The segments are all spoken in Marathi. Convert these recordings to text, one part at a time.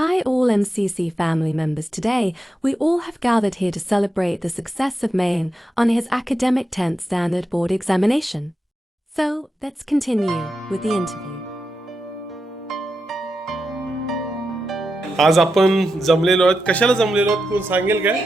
Hi, all MCC family members. Today, we all have gathered here to celebrate the success of Mayan on his academic 10th standard board examination. So, let's continue with the interview. आज आपण जमलेलो आहोत. कशाला जमलेलो आहोत कोण सांगेल काय?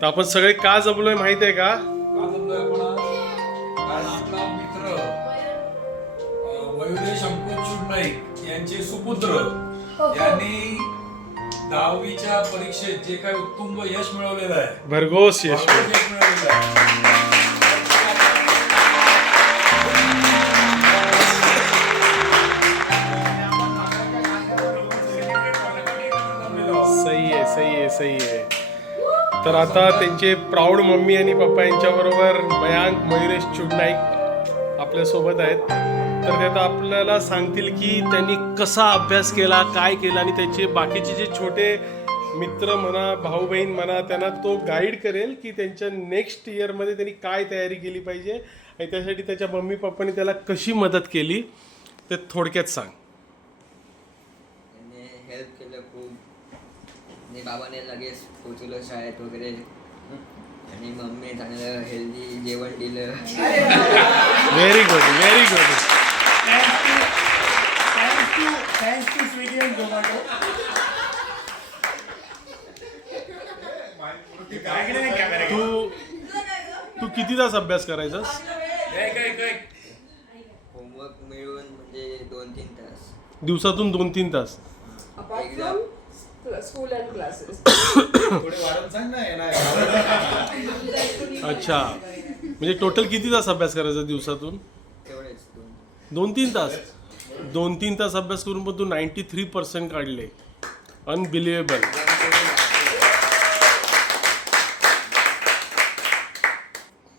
तर आपण सगळे का जमलोय माहित आहे का? आपला मित्र मयुरेश अंकुश चुडनाईक यांचे सुपुत्र यांनी 10वीच्या परीक्षेत जे काही उत्तुंग यश मिळवलेलं आहे, भरघोस यश मिळवलेलं आहे. सही आहे. तर आता त्यांचे प्राऊड मम्मी आणि पप्पा यांच्याबरोबर मयांक मयुरेश चुडनाईक आपल्यासोबत आहेत. तर ते आता आपल्याला सांगतील की त्यांनी कसा अभ्यास केला, काय केला, आणि त्याचे बाकीचे जे छोटे मित्र म्हणा, भाऊ बहीण म्हणा, त्यांना तो गाईड करेल की त्यांच्या नेक्स्ट इयरमध्ये त्यांनी काय तयारी केली पाहिजे आणि त्यासाठी त्याच्या मम्मी पप्पांनी त्याला कशी मदत केली ते थोडक्यात सांग. हेल्प केलं खूप. आणि बाबाने लगेच पोचवलं शाळेत वगैरे, आणि मम्मी चांगलं हेल्दी जेवण दिलं. Very good. Thanks to Swiggy and Zomato. तू किती तास अभ्यास करायचास? होमवर्क मिळून म्हणजे 2-3 तास. दिवसातून 2-3 तास. Apart from school and classes. थोडे वाढत सांग ना येणार. अच्छा, म्हणजे टोटल किती तास अभ्यास करायचा दिवसातून? तेवढेच 2-3 तास. 2-3 तास अभ्यास करून पण तू 93% काढले. अनबिलिव्हेबल.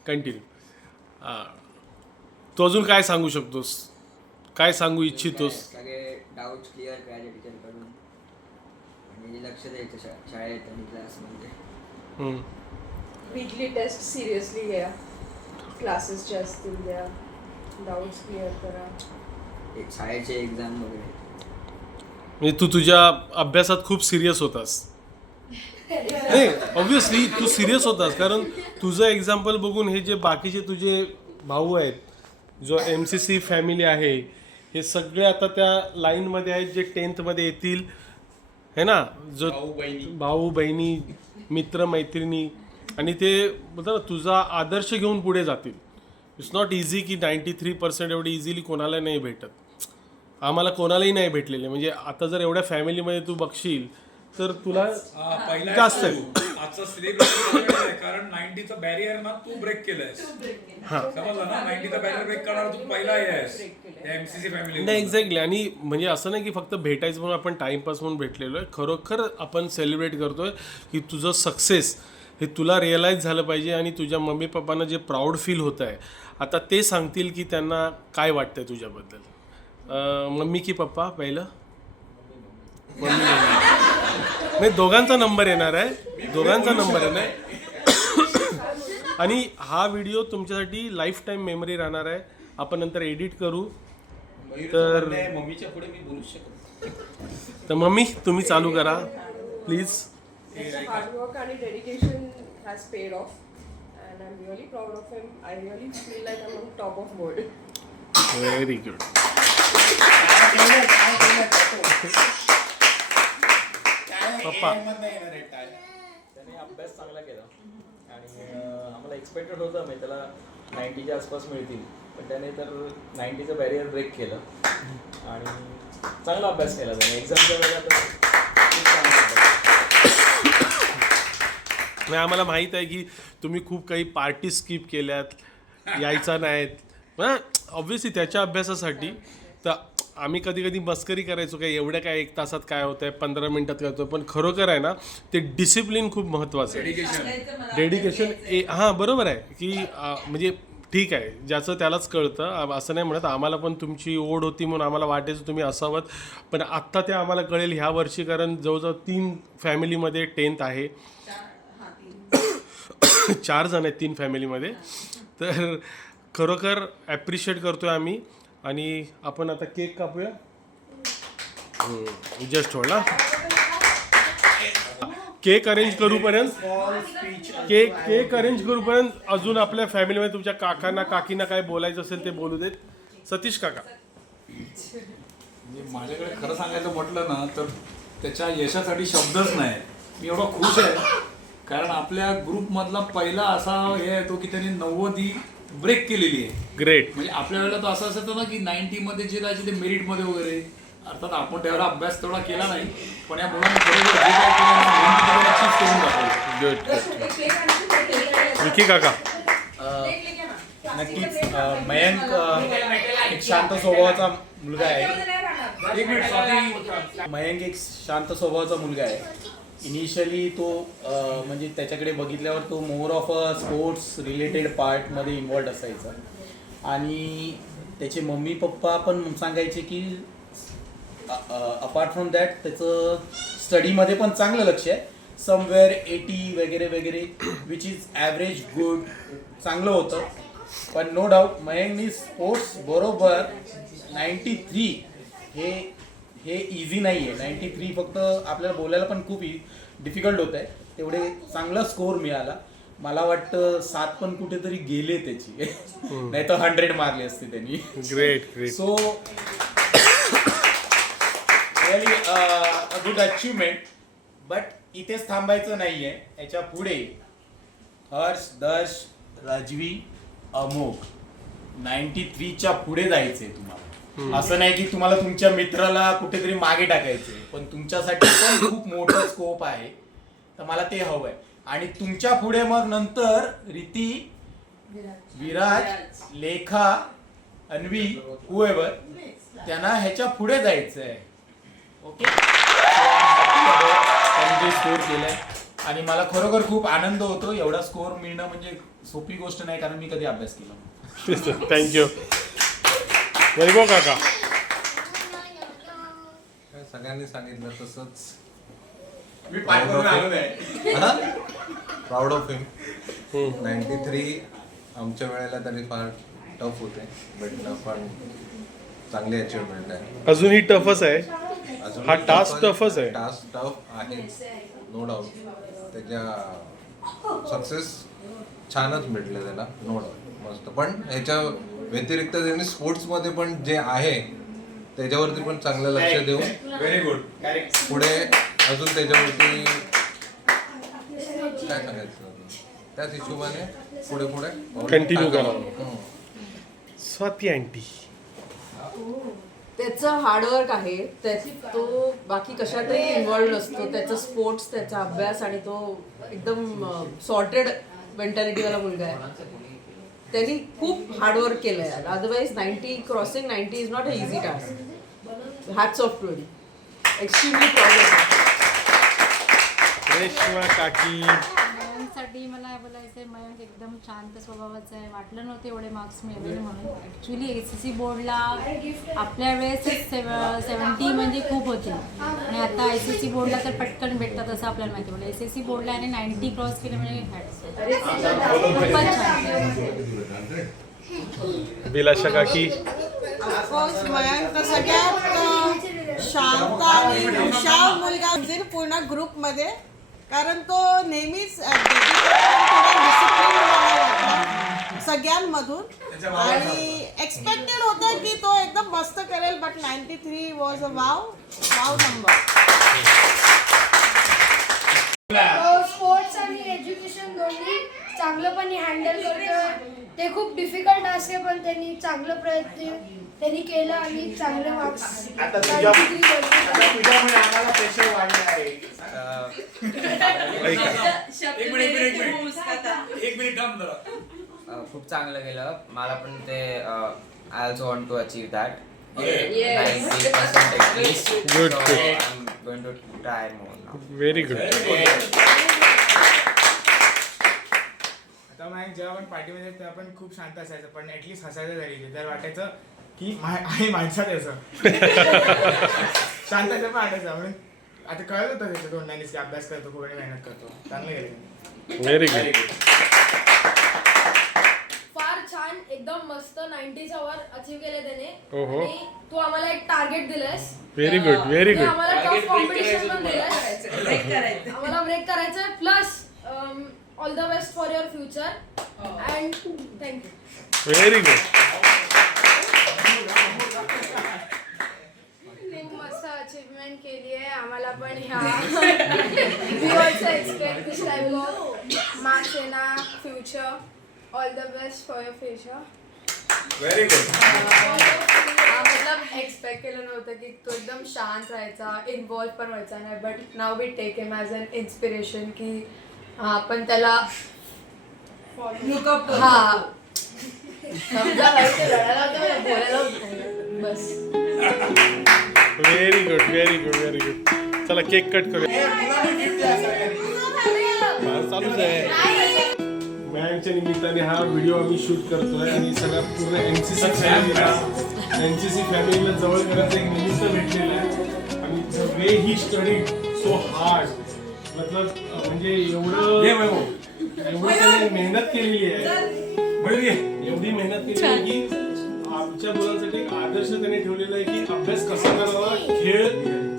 कंटिन्यू. तू अजून काय सांगू शकतोस, काय सांगू इच्छितोस? सगळे डाऊट्स क्लिअर करायचे टीचरकडून, आणि लक्ष द्यायचं शाळेत आणि क्लासमध्ये. Weekly टेस्ट सिरियसली घ्या, क्लासेस जे असतील द्या, डाऊट्स क्लिअर करा. एक शाळेचे एक्झाम वगैरे. म्हणजे तू तुझ्या अभ्यासात खूप सिरियस होतास. नाही, ऑब्व्हियसली तू सिरियस होतास, कारण तुझं एक्झाम्पल बघून हे जे बाकीचे तुझे भाऊ आहेत, जो MCC फॅमिली आहे, हे सगळे आता त्या लाईनमध्ये आहेत जे 10th मध्ये येतील, है ना? जो भाऊ बहिणी, मित्र मैत्रिणी, आणि ते बोलतात ना, तुझा आदर्श घेऊन पुढे जातील. इट्स नॉट इझी की 93% एवढी इझिली कोणाला नाही भेटत. आम्हाला कोणालाही नाही भेटलेले. म्हणजे आता जर एवढ्या फॅमिलीमध्ये तू बघशील तर तुला जास्त आहे. आजचा सेलिब्रेशन कारण 90चा बॅरियर ना तू ब्रेक केलंयस. समजलं ना, 90चा बॅरियर ब्रेक करणार तू पहिला आहेस MCC फॅमिली. नाही, एक्झॅक्टली. आणि म्हणजे असं नाही की फक्त भेटायचं म्हणून आपण टाइमपास म्हणून भेटलेलो आहे. खरोखर आपण सेलिब्रेट करतोय की तुझं सक्सेस हे तुला रिअलाईज झालं पाहिजे, आणि तुझ्या मम्मी पप्पांना जे प्राऊड फील होत आहे आता ते सांगतील की त्यांना काय वाटतंय तुझ्याबद्दल. मम्मी की पप्पा पहिलं? मम्मी. नाही, दोघांचा नंबर येणार आहे, दोघांचा नंबर येणार आहे. आणि हा व्हिडिओ तुमच्यासाठी लाईफ टाईम मेमरी राहणार आहे. आपण नंतर एडिट करू. तर मम्मीच्या पुढे मी बोलू शकतो. तर मम्मी तुम्ही चालू करा प्लीज. हार्ड वर्क आणि dedication has paid off, and I am really proud of him. I really feel like I am on top of board. Very good. Papa. त्याने अभ्यास चांगला केला, आणि आम्हाला एक्सपेक्टेड होतं म्हणजे त्याला 90च्या आसपास मिळतील, पण त्याने तर 90चं बॅरियर ब्रेक केलं आणि चांगला अभ्यास केला त्याने. एक्झामच्या वेळेला तर खूप चांगला अभ्यास. नाही, आम्हाला माहीत आहे की तुम्ही खूप काही पार्टी स्किप केल्यात, यायचा नाहीत ऑब्व्हियसली त्याच्या अभ्यासासाठी. तर आम्ही कधी कधी मस्करी करायचो काय एवढ्या काय 1 तासात काय होतं आहे, 15 मिनटात करतो, पण खरोखर आहे ना ते डिसिप्लिन खूप महत्त्वाचं आहे. डेडिकेशन. हां, बरोबर आहे की म्हणजे ठीक आहे, ज्याचं त्यालाच कळतं, असं नाही म्हणत. आम्हाला पण तुमची ओढ होती म्हणून आम्हाला वाटायचं तुम्ही असावं, पण आत्ता ते आम्हाला कळेल ह्या वर्षी, कारण जवळजवळ 3 फॅमिलीमध्ये 10th आहे. 4 जण आहेत 3 फॅमिलीमध्ये. तर खरोखर ॲप्रिशिएट करतो आहे आम्ही. आणि आपण आता केक कापूया. जस्ट होल्ड ना. केक अरेंज करूपर्यंत अजून आपल्या फॅमिलीमध्ये तुमच्या काकांना काकींना काय बोलायचं असेल ते बोलू देत. सतीश काका. म्हणजे माझ्याकडे खरं सांगायचं म्हटलं ना तर त्याच्या यशासाठी शब्दच नाही. मी एवढा खुश आहे कारण आपल्या ग्रुपमधला पहिला असा हे आहे तो की त्यांनी 90 ब्रेक केलेली आहे. ग्रेट. म्हणजे आपल्या वेळेला तर असं असायचं ना की 90 मध्ये जे जायचे ते मेरिटमध्ये वगैरे. अर्थात आपण तेवढा अभ्यास तेवढा केला नाही पण या मुलांनी खरोखर जे काय केलं ना, मेहनत करून achieve करून दाखवलं. गुड. विकी काका. नक्कीच मयंक एक शांत स्वभावाचा मुलगा आहे. एक मिनिट स्वाती. मयंक एक शांत स्वभावाचा मुलगा आहे. इनिशियली तो म्हणजे त्याच्याकडे बघितल्यावर तो more of a sports related पार्टमध्ये इन्वॉल्ड असायचा आणि त्याचे मम्मी पप्पा पण सांगायचे की अपार्ट फ्रॉम दॅट त्याचं स्टडीमध्ये पण चांगलं लक्ष आहे. समवेअर 80 वगैरे वगैरे विच इज ॲव्हरेज गुड चांगलं होतं. पण नो डाऊट मयंकनी स्पोर्ट्स बरोबर 93 हे इझी नाही आहे. 93 फक्त आपल्याला बोलायला पण खूप डिफिकल्ट होत आहे. तेवढे चांगला स्कोअर मिळाला. मला वाटतं 7 पण कुठेतरी गेले त्याची नाही तर 100 मारले असते त्यांनी. Great great. So really a good achievement. But इथेच थांबायचं नाही आहे. याच्या पुढे हर्ष, दर्श, रजवी, अमोघ 93च्या पुढे जायचंय तुम्हाला. असं नाही की तुम्हाला तुमच्या मित्राला कुठेतरी मागे टाकायचंय पण तुमच्यासाठी पण खूप मोठं स्कोप आहे. तर मला ते हवंय. आणि तुमच्या पुढे मग नंतर रिती, विराज, लेखा, अन्वी, हुएवर त्यांना ह्याच्या पुढे जायचंय. ओके. त्यांनी जे स्कोर केलंय आणि मला खरोखर खूप आनंद होतो. एवढा स्कोर मिळणं म्हणजे सोपी गोष्ट नाही कारण मी कधी अभ्यास केला. थँक्यू. वैभव काका. सगळ्यांनी सांगितलं तसंच मी पाठ करून आलो नाही. प्राऊड ऑफ हिम. 93 आमच्या वेळेला तरी फार टफ होते बट पण चांगली अचिव्हमेंट आहे. अजूनही टफच आहे. अजून हा टास्क टफच आहे. टास्क टफ आहे नो डाऊट. त्याच्या सक्सेस छानच भेटले त्याला नो डाऊट मस्त. पण ह्याच्या व्यतिरिक्त त्यांनी स्पोर्ट्समध्ये पण जे आहे त्याच्यावरती पण चांगलं लक्ष देऊन व्हेरी गुड. पुढे अजून त्याच्यावरती काय सांगायचं त्याच हिशोबाने पुढे पुढे कंटिन्यू करावं. स्वाती आंटी. त्याचं हार्डवर्क आहे. तो बाकी कशातही इन्व्हॉल्व नसतो. त्याचं स्पोर्ट्स, त्याचा अभ्यास आणि तो एकदम सॉर्टेड मेंटॅलिटीवाला मुलगा आहे. त्यांनी खूप हार्डवर्क केलं आहे. Otherwise 90 crossing 90 is not a easy task. Hats off to him. Extremely proud of him. Reshma काकी. मयंकसाठी मला बोलायचं आहे मयंक एकदम शांत स्वभावाचा आहे. वाटलं नव्हतं एवढे मार्क्स मिळाले म्हणून. ॲक्च्युली SSC बोर्डला आपल्या वेळेस 70 म्हणजे खूप होते आणि आता SSC बोर्डला तर पटकन भेटतात असं आपल्याला माहिती पडलं. SSC बोर्डला आणि 90 क्रॉस केले म्हणजे खूपच छान. बिलाशा काकी. ऑफकोर्स मयंक तर सगळ्यात शांत आणि हुशार मुलगा म्हणजे पूर्ण ग्रुपमध्ये. कारण तो नेहमीच सगळ्यांमधून आणि एक्सपेक्टेड होतं की तो एकदम मस्त करेल. But 93 was a wow number. Sports आणि एज्युकेशन दोन्ही चांगलंपणे हँडल करतो. ते खूप डिफिकल्ट असते पण त्यांनी चांगलं प्रयत्न त्यांनी केलं आणि चांगले मार्क्स. आता तुझ्यामुळे आम्हाला प्रेशर वाढलं आहे. एक मिनिट थांब जरा. खूप चांगलं केलं. मला पण ते I also want to achieve that. 90% at least. Good, So good. I'm going to try more now. Very good. आता मग जेव्हा आपण पार्टीमध्ये तेव्हा पण खूप शांत असायचं पण ऍटलीस्ट हसायचं तरी. तर वाटायचं की आहे माणसात असं शांत असं पण वाटायचं. म्हणून आता कळत होतं त्याचं तोंडाने की अभ्यास करतो खूप आणि मेहनत करतो. चांगलं गेलं. Very good. फार छान छान एकदम मस्त 90च्या वर अचीव केले त्याने ओहो. आणि तू आम्हाला एक टार्गेट दिलंयस व्हेरी गुड व्हेरी आणि गुड. आम्हाला टफ कॉम्पिटिशन पण दिलंय ब्रेक करायचं. आम्हाला ब्रेक करायचंय plus all the best for your future and thank you. Very good. खूप मस्त अचीवमेंट केली आहे आम्हाला पण ह्या we also expect this type of marks in our future. All the best for your future. Very good. मतलब एक्सपेक्ट केलं नव्हतं की तो एकदम शांत राहायचा, इन्व्हॉल्व पण व्हायचा नाही, but now we take him as an inspiration की आपण त्याला लुकअप हा समजा माहिती लढायला होतं मला बोलायला होतं बस. Very good very good very good. चला केक कट करूया. चालूच आहे. मॅमच्या निमित्ताने हा व्हिडिओ आम्ही शूट करतोय आणि सगळ्या पूर्ण एनसीसी फॅमिलीला जवळ करायचं एक निमित्त भेटलेलं आहे. आणि the way he study so hard मतलब म्हणजे एवढं त्याने मेहनत केलेली आहे. एवढी मेहनत केली आहे की आमच्या मुलांसाठी एक आदर्श त्याने ठेवलेला आहे की अभ्यास कसा करावा, खेळ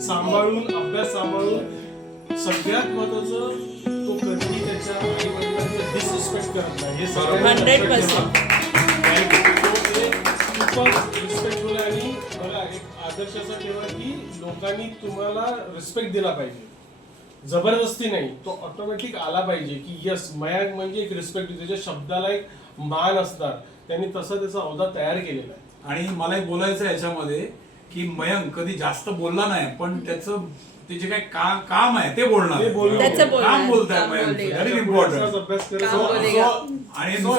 सांभाळून अभ्यास सांभाळून. सगळ्यात महत्वाचं तो कधीही त्याच्या आई वडिलांचं डिसरिस्पेक्ट करत नाही. हे सगळ्यांना 100%. खूपच रिस्पेक्टफुल आहे. आणि बघा एक आदर्श असा ठेवा की लोकांनी तुम्हाला रिस्पेक्ट दिला पाहिजे, जबरदस्ती नाही. तो ऑटोमॅटिक आला पाहिजे की यस मयांक म्हणजे एक रिस्पेक्ट, त्याच्या शब्दाला एक मान असणार. त्यांनी तसा त्याचा औदा तयार केलेला आहे. आणि मला एक बोलायचं आहे याच्यामध्ये की मयंक कधी जास्त बोलला नाही, पण त्याचं ते जे काय काम आहे ते बोलणार. त्याचं बोलणं. काम बोलताय काम मयंक. बोलेगा. Very important. अभ्यास करत काम बोलेगा. आणि So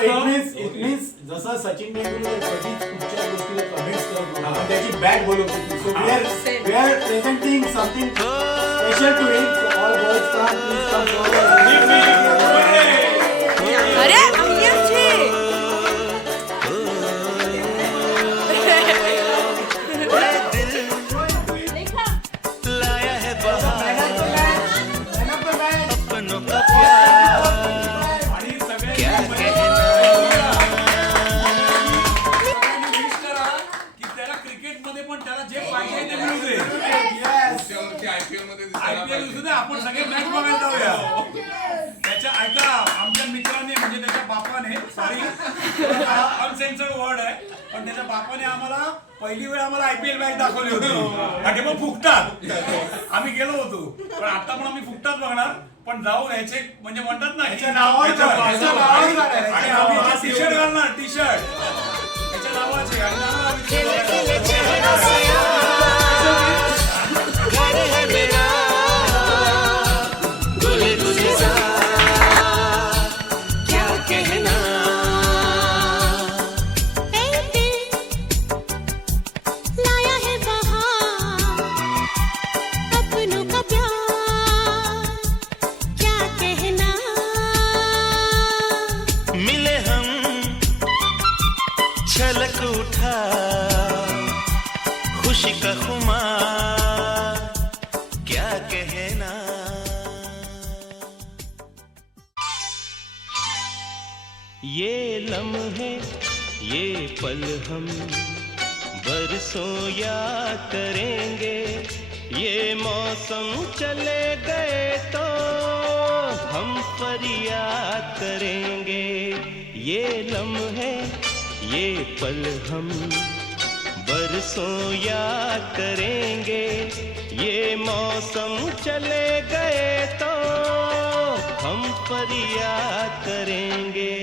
it means जसं सचिन तेंडुलकर कधीच कुठच्या गोष्टीला कमेंट्स करत नव्हता, पण त्याची बॅट बोलत होती. So we are presenting something special to him. So all boys come, please come forward. अरे आमच्याची आणि सगळ्यांनी की त्याला क्रिकेटमध्ये पण त्याला जे पाहिजे ते मिळू दे. IPL दिसू दे. आपण सगळे मॅच बघायला जाऊया. त्याच्या ऐका आमच्या मित्राने म्हणजे त्याच्या बापाने सॉरी अनसेन्सर्ड वर्ड आहे, पण त्याच्या बापाने आम्हाला पहिली वेळ आम्हाला IPL मॅच दाखवली होती. आणि मग फुकटात आम्ही गेलो होतो, पण आता पण आम्ही फुकटात बघणार. पण जाऊन ह्याचे म्हणजे म्हणतात ना ह्याच्या नावावर आणि आम्ही टी शर्ट घालणार, टी शर्ट ह्याच्या नावाचे आणि जाणार छलक उठा खुशी का खुमार क्या कहना. ये लम्हे ये पल हम बरसों याद करेंगे. ये मौसम चले गए तो हम फरियाद करेंगे. ये लम्हे ये पल हम बरसों याद करेंगे. ये मौसम चले गए तो हम फरियाद करेंगे.